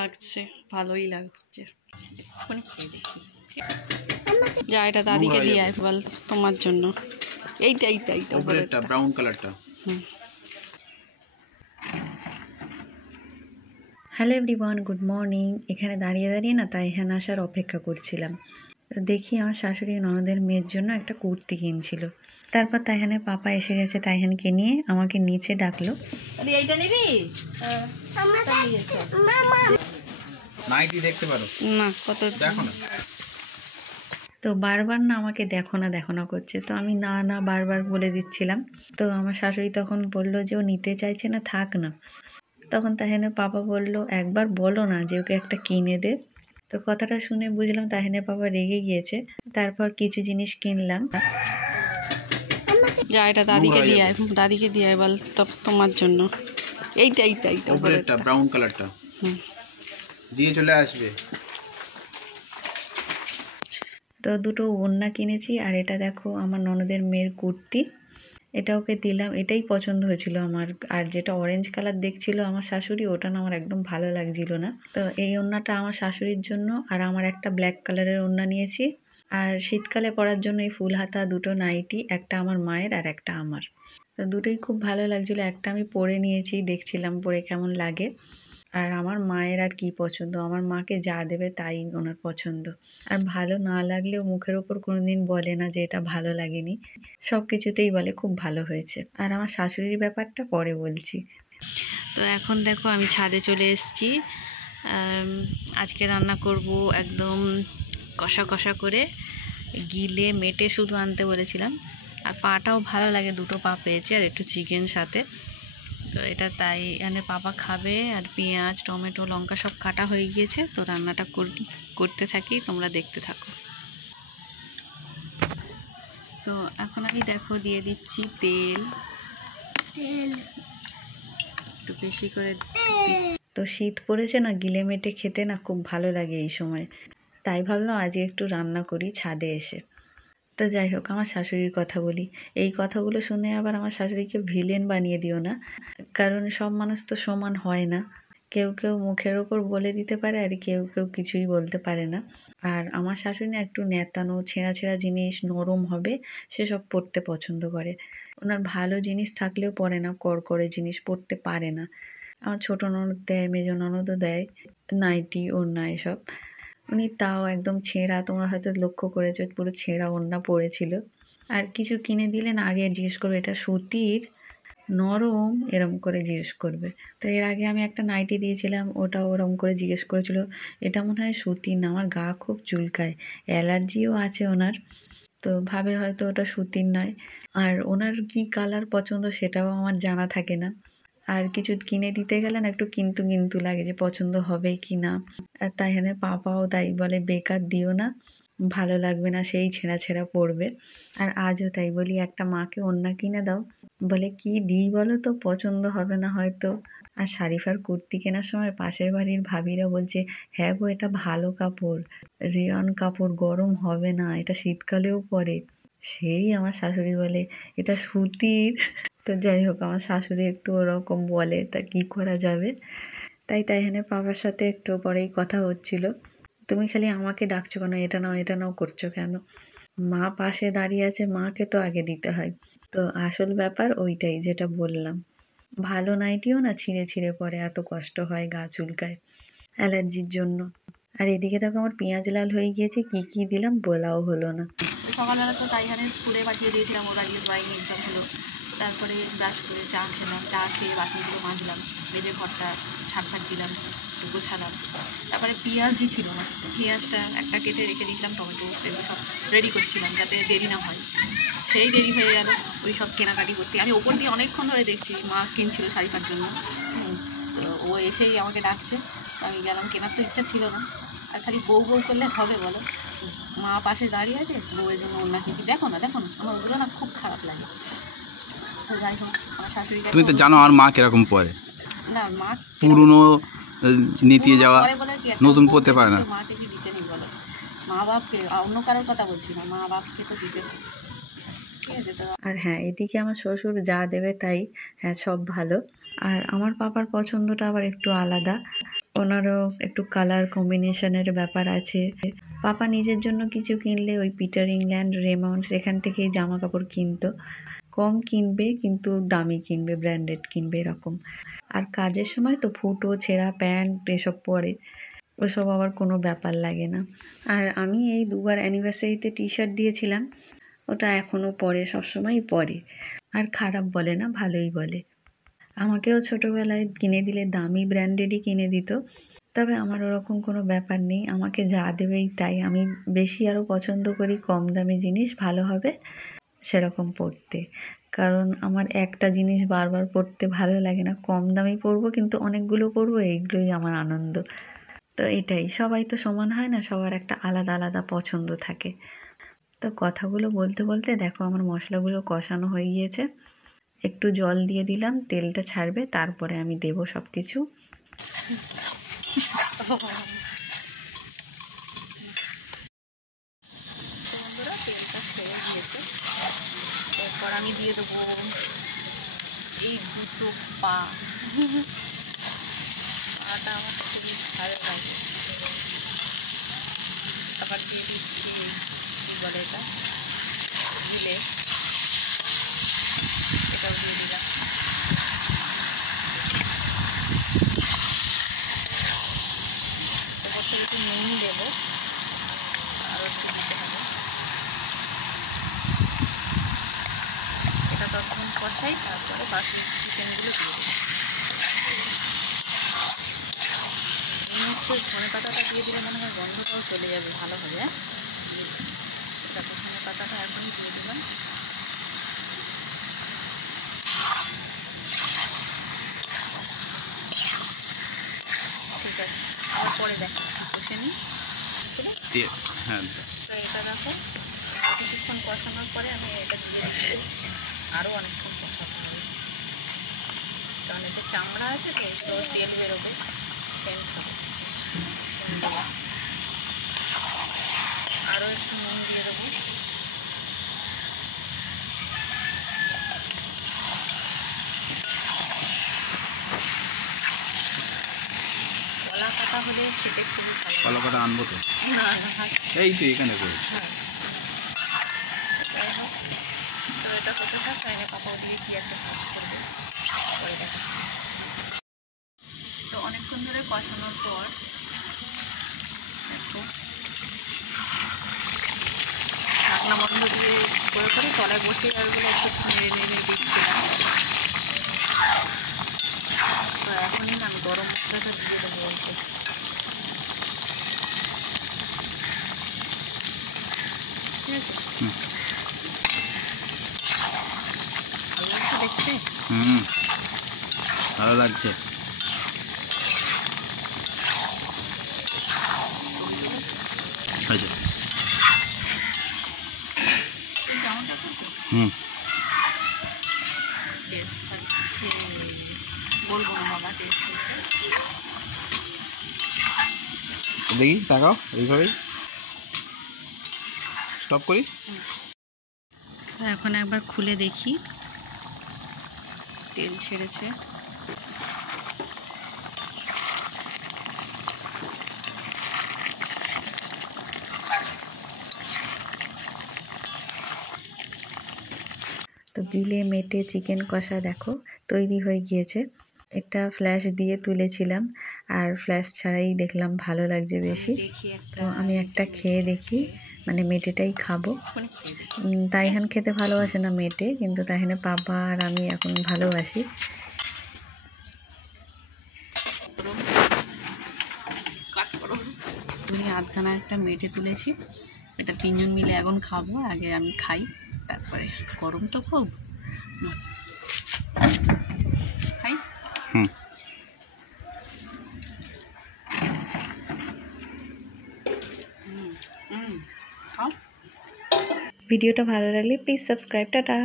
লাগছে, ভালোই লাগছে। এক্ষুনি খেয়ে দেখি। যা এটা দাদিকে দিয়ে আয় বল তোমার জন্য। এইটা উপরেরটা ব্রাউন কালারটা। Hello everyone, good morning. এখানে দাঁড়িয়ে না তাইহান আসার অপেক্ষা করছিলাম। দেখি আমার শাশুড়ি ননদের মেয়ের জন্য একটা কুর্তি কিনছিল। তারপর তাইহানের পাপা এসে গেছে তাইহানকে নিয়ে, আমাকে নিচে ডাকলো। এইটা নিবি? নাইটি দেখতে পারো না, কত দেখো না। তো বারবার না আমাকে দেখো না করছে, তো আমি না বারবার বলে দিচ্ছিলাম। তো আমার শাশুড়ি তখন বলল যে ও নিতে চাইছে না, থাক না। তখন তাহিনের পাপা বলল, একবার বলো না যে ওকে একটা কিনে দে। তো কথাটা শুনে বুঝলাম তাহিনের পাপা রেগে গিয়েছে। তারপর কিছু জিনিস কিনলাম। যা এটা দাদিকে দিয়ে আয় বল তোমার জন্য। এইটা উপরেরটা ব্রাউন কালারটা দিয়ে চলে আসবে। তো দুটো ওড়না কিনেছি, আর এটা দেখো আমার ননদের মেয়ের কুর্তি, এটা ওকে দিলাম। এটাই পছন্দ হয়েছিল আমার। আর যেটা অরেঞ্জ কালার দেখছিল আমার শাশুড়ি, ওটা না আমার একদম ভালো লাগছিল না। তো এই ওড়নাটা আমার শাশুড়ির জন্য, আর আমার একটা ব্ল্যাক কালারের ওড়না নিয়েছি। আর শীতকালে পরার জন্য এই ফুল হাতা দুটো নাইটি, একটা আমার মায়ের আর একটা আমার। তো দুটোই খুব ভালো লাগছিল। একটা আমি পরে নিয়েছি, দেখছিলাম পরে কেমন লাগে। আর আমার মায়ের আর কি পছন্দ, আমার মাকে যা দেবে তাই ওনার পছন্দ। আর ভালো না লাগলেও মুখের ওপর কোনোদিন বলে না যে এটা ভালো লাগেনি, সব কিছুতেই বলে খুব ভালো হয়েছে। আর আমার শাশুড়ির ব্যাপারটা পরে বলছি। তো এখন দেখো আমি ছাদে চলে এসেছি। আজকে রান্না করব একদম কষা করে, গিলে মেটে শুধু আনতে বলেছিলাম। আর পাটাও ভালো লাগে, দুটো পা পেয়েছি, আর একটু চিকেন সাথে। তো এটা তাই এখানে পাপা খাবে। আর পেঁয়াজ, টমেটো, লঙ্কা সব কাটা হয়ে গিয়েছে। তো রান্নাটা করতে থাকি, তোমরা দেখতে থাকো। তো এখন আমি দেখো দিয়ে দিচ্ছি তেল একটু বেশি করে। তো শীত পড়েছে না, গিলে মেটে খেতে না খুব ভালো লাগে এই সময়। তাই ভাবলাম আজকে একটু রান্না করি ছাদে এসে। তো যাই হোক, আমার শাশুড়ির কথা বলি। এই কথাগুলো শুনে আবার আমার শাশুড়িকে ভিলেন বানিয়ে দিও না, কারণ সব মানুষ তো সমান হয় না। কেউ মুখের ওপর বলে দিতে পারে, আর কেউ কিছুই বলতে পারে না। আর আমার শাশুড়ি না একটু নেতানো, ছেঁড়া জিনিস, নরম হবে সেসব পরতে পছন্দ করে। ওনার ভালো জিনিস থাকলেও পরে না, কড়কড়ে জিনিস পরতে পারে না। আমার ছোটো ননদ দেয়, মেজো ননদও দেয় নাইটি, ওড়না এসব। উনি তাও একদম ছেঁড়া, তোমরা হয়তো লক্ষ্য করেছো পুরো ছেঁড়া ওড়না পরেছিল। আর কিছু কিনে দিলেন আগে জিজ্ঞেস করবে এটা সুতির, নরম, এরম করে জিজ্ঞেস করবে। তো এর আগে আমি একটা নাইটি দিয়েছিলাম, ওটা ওরম করে জিজ্ঞেস করেছিল এটা মনে হয় সুতির না, আমার গা খুব চুলকায়, অ্যালার্জিও আছে ওনার। তো ভাবে হয়তো ওটা সুতির নয়। আর ওনার কি কালার পছন্দ সেটাও আমার জানা থাকে না। আর কিছু কিনে দিতে গেলে না একটু কিন্তু লাগে যে পছন্দ হবে কি না। আর তাই এখানে পাপাও তাই বলে বেকার দিও না, ভালো লাগবে না, সেই ছেঁড়া পড়বে। আর আজও তাই বলি একটা মাকে ওড়না কিনে দাও, বলে কি দিই বলো তো, পছন্দ হবে না হয়তো। আর শারিফার কুর্তি কেনার সময় পাশের বাড়ির ভাবিরা বলছে, হ্যাঁ গো এটা ভালো কাপড়, রেয়ন কাপড়, গরম হবে না, এটা শীতকালেও পরে। সেই আমার শাশুড়ি বলে এটা সুতির। তো যাই হোক, আমার শাশুড়ি একটু ওরকম বলে, তা কি করা যাবে। তাই এখানে পাপার সাথে একটু পরেই কথা হচ্ছিল, তুমি খালি আমাকে ডাকছো কেন, এটা নাও করছো কেন? মা পাশে দাঁড়িয়ে আছে, মাকে তো আগে দিতে হয়। তো আসল ব্যাপার ওইটাই যেটা বললাম, ভালো নাইটিও না ছিঁড়ে পড়ে, এত কষ্ট হয়, গা চুলকায় অ্যালার্জির জন্য। আর এদিকে দেখো আমার পেঁয়াজ লাল হয়ে গিয়েছে, কি দিলাম বলাও হলো না। সকালবেলা তো তাইহানে স্কুলে পাঠিয়ে দিয়েছিলাম, ওর আজকে ড্রয়িং এক্সাম হলো। তারপরে ব্রাশ করে চা খেলাম, চা খেয়ে বাসনগুলো মাজলাম, মেজে ঘরটা ছাড় দিলাম, গোছালাম। তারপরে পেঁয়াজই ছিল না, পেঁয়াজটা একটা কেটে রেখে দিয়েছিলাম, টমেটো এগুলো সব রেডি করছিলাম যাতে দেরি না হয়। সেই দেরি হয়ে গেল ওই সব কেনাকাটি করতে। আমি ওপর দিয়ে অনেকক্ষণ ধরে দেখছি, মা কিনছিল শাড়িটার জন্য। তো ও এসেই আমাকে ডাকছে, তো আমি গেলাম। কেনার তো ইচ্ছা ছিল না, আর খালি বউ করলে হবে বলো? মা পাশে দাঁড়িয়ে আছে, বউয়ের জন্য অন্য কিছু দেখো না আমার ওগুলো না খুব খারাপ লাগে। তো যাই হোক, আমার শাশুড়ি, তুমি তো জানো আমার মা কিরকম পরে, না মা পুরনো নিতে যাওয়া, নতুন পড়তে পারে না। মাকে কি দিতে নেই বলো? মা বাপকে, অন্য কারোর কথা বলছি না, মা বাপকে তো দিতে হবে। আর হ্যাঁ, এদিকে আমার শ্বশুর যা দেবে তাই, হ্যাঁ সব ভালো। আর আমার পাপার পছন্দটা আবার একটু আলাদা, ওনারও একটু কালার কম্বিনেশনের ব্যাপার আছে। পাপা নিজের জন্য কিছু কিনলে ওই পিটার ইংল্যান্ড, রেমন্ডস এখান থেকেই জামা কাপড় কিনতো। কম কিনবে কিন্তু দামি কিনবে, ব্র্যান্ডেড কিনবে এরকম। আর কাজের সময় তো ফুটো ছেঁড়া প্যান্ট এসব পরে, ওসব আবার কোনো ব্যাপার লাগে না। আর আমি এই 2বার অ্যানিভার্সারিতে টি শার্ট দিয়েছিলাম, ওটা এখনও পরে, সবসময়ই পরে। আর খারাপ বলে না, ভালোই বলে। আমাকেও ছোটোবেলায় কিনে দিলে দামি ব্র্যান্ডেডই কিনে দিত, তবে আমার ওরকম কোনো ব্যাপার নেই, আমাকে যা দেবেই তাই। আমি বেশি আরও পছন্দ করি কম দামি জিনিস ভালো হবে সেরকম পরতে, কারণ আমার একটা জিনিস বারবার পরতে ভালো লাগে না। কম দামি পরবো কিন্তু অনেকগুলো পরবো, এইগুলোই আমার আনন্দ। তো এটাই, সবাই তো সমান হয় না, সবার একটা আলাদা আলাদা পছন্দ থাকে। তো কথাগুলো বলতে বলতে দেখো আমার মশলাগুলো কষানো হয়ে গিয়েছে। একটু জল দিয়ে দিলাম, তেলটা ছাড়বে, তারপরে আমি দেবো সব কিছু। বন্ধুরা তেলটা ছেড়ে দিয়েছে, এরপর আমি দিয়ে দেবো এই দুটো পাটা আমার খুবই ভালো লাগে। আবার দিয়ে দিচ্ছি কী বলে এটা, গিলে, এটাও দিয়ে দিলাম। তারপর একটু নুন দেবো, আরও একটু দিতে হবে। এটা তখন কষাই, তারপরে বাকি চিকেনগুলো দিয়ে দেবো। এই মুহূর্তে ধনে পাতাটা দিয়ে দিলে মনে হয় গন্ধটাও চলে যাবে, ভালো হবে। হ্যাঁ, দেখো ধনে পাতাটা এখনই দিয়ে দিলাম। ঠিক আছে, আবার পরে দেখো কষে নিই। হ্যাঁ, তো এটা দেখো কিছুক্ষণ কষানোর পরে আমি এটা দিয়ে দিচ্ছি। আরও অনেকক্ষণ কষাতে হবে, কারণ এটা চামড়া আছে তো, একটু তেল বেরোবে, সেন্ট হবে। আরও একটু নুন দিয়ে দেবো। কলা পাতা হলে খেতে খুবই ভালো। কলা পাতা আনবো তো, না না, এই তো এখানে রয়েছে। হ্যাঁ, যাই হোক, তো এটা হতে থাক, তাইলে পাতাও দিয়ে কি একটা কাজ করবে পরে দেখা। তো অনেকক্ষণ ধরে কষানোর পর দেখো ঢাকনা বন্ধ দিয়ে করে তলায় বসে যাবে বলে একটু নেড়ে নেড়ে দিচ্ছিলাম। তো এখনই না আমি গরম মশলাটা দিয়ে দেবো অল্প। ঠিক আছে, ভালো লাগছে দেখতে। ভালো লাগছে। জামাটা করবো টেস্ট থাকছে, বলবো না বাবা টেস্ট। দেখি তাকাও, এইভাবেই স্টপ করি। এখন একবার খুলে দেখি, তেল ছেড়েছে। তো গিলে মেটে চিকেন কষা দেখো তৈরি হয়ে গিয়েছে। এটা ফ্ল্যাশ দিয়ে তুলেছিলাম, আর ফ্ল্যাশ ছাড়াই দেখলাম ভালো লাগছে বেশি। তো আমি একটা খেয়ে দেখি, মানে মেটেটাই খাবো। তাইহান খেতে ভালোবাসে না মেটে, কিন্তু তাইহানে পাপা আর আমি এখন ভালোবাসি। আমি আধখানা একটা মেটে তুলেছি, এটা 3 জন মিলে এখন খাবো। আগে আমি খাই, তারপরে গরম তো খুব খাই। ভিডিওটা ভালো লাগলে প্লিজ সাবস্ক্রাইব, টাটা।